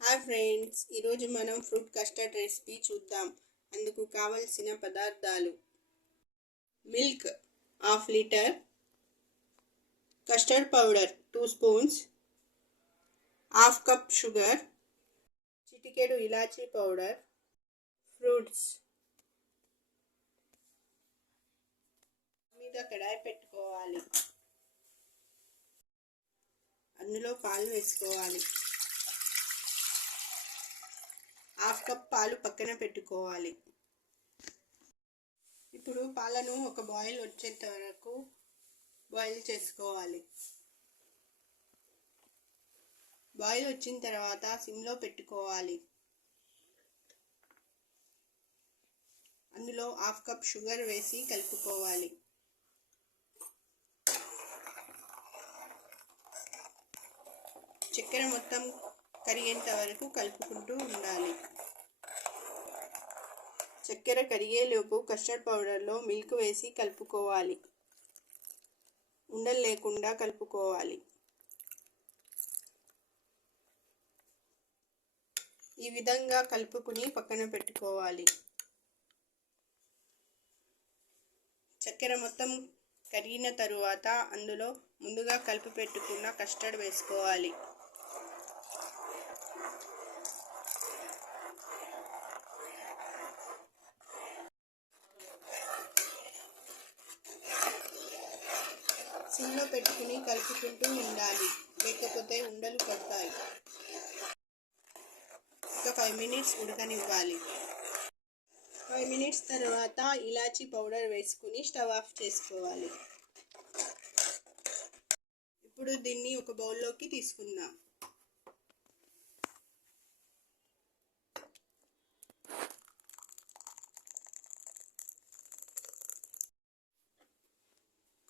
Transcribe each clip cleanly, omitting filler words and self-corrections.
Hi friends, ఈరోజు మనం fruit custard recipe చూద్దాం. అందుకు కావలసిన పదార్థాలు: milk half litre, custard powder 2 spoons, half cup sugar, చిటికెడు ఇలాచీ పౌడర్, ఫ్రూట్స్. మీద కడాయి పెట్టుకోవాలి, అందులో పాలు వేసుకోవాలి. హాఫ్ కప్ పాలు పక్కన పెట్టుకోవాలి. ఇప్పుడు పాలను ఒక బాయిల్ వచ్చేంత వరకు బాయిల్ చేసుకోవాలి. బాయిల్ వచ్చిన తర్వాత సిమ్లో పెట్టుకోవాలి. అందులో హాఫ్ కప్ షుగర్ వేసి కలుపుకోవాలి. చక్కెర మొత్తం కరిగేంత వరకు కలుపుకుంటూ ఉండాలి. చక్కెర కరిగేలోపు కస్టర్డ్ పౌడర్లో మిల్క్ వేసి కలుపుకోవాలి. ఉండలు లేకుండా కలుపుకోవాలి. ఈ విధంగా కలుపుకుని పక్కన పెట్టుకోవాలి. చక్కెర మొత్తం కరిగిన తరువాత అందులో ముందుగా కలిపి పెట్టుకున్న కస్టర్డ్ వేసుకోవాలి. సిమ్లో పెట్టుకుని కలుపుకుంటూ ఉండాలి, లేకపోతే ఉండలు పడతాయి. ఒక 5 మినిట్స్ ఉడకనివ్వాలి. 5 మినిట్స్ తర్వాత ఇలాచీ పౌడర్ వేసుకుని స్టవ్ ఆఫ్ చేసుకోవాలి. ఇప్పుడు దీన్ని ఒక బౌల్లోకి తీసుకుందాం.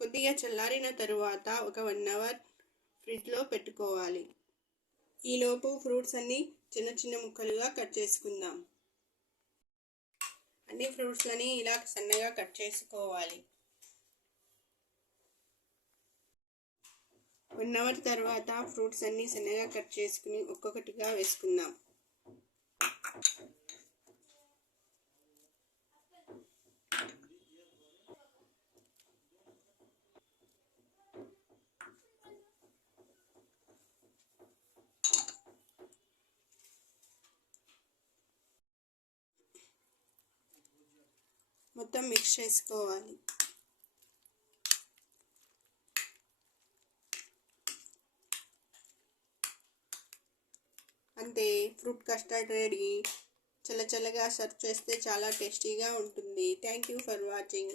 కొద్దిగా చల్లారిన తరువాత ఒక 1 అవర్ ఫ్రిడ్జ్లో పెట్టుకోవాలి. ఈలోపు ఫ్రూట్స్ అన్నీ చిన్న చిన్న ముక్కలుగా కట్ చేసుకుందాం. అన్ని ఫ్రూట్స్లని ఇలా సన్నగా కట్ చేసుకోవాలి. 1 అవర్ తర్వాత ఫ్రూట్స్ అన్నీ సన్నగా కట్ చేసుకుని ఒక్కొక్కటిగా వేసుకుందాం. మొత్తం మిక్స్ చేసుకోవాలి. అంతే, ఫ్రూట్ కస్టర్డ్ రెడీ. చల్లగా సర్వ్ చేస్తే చాలా టేస్టీగా ఉంటుంది. Thank you for watching.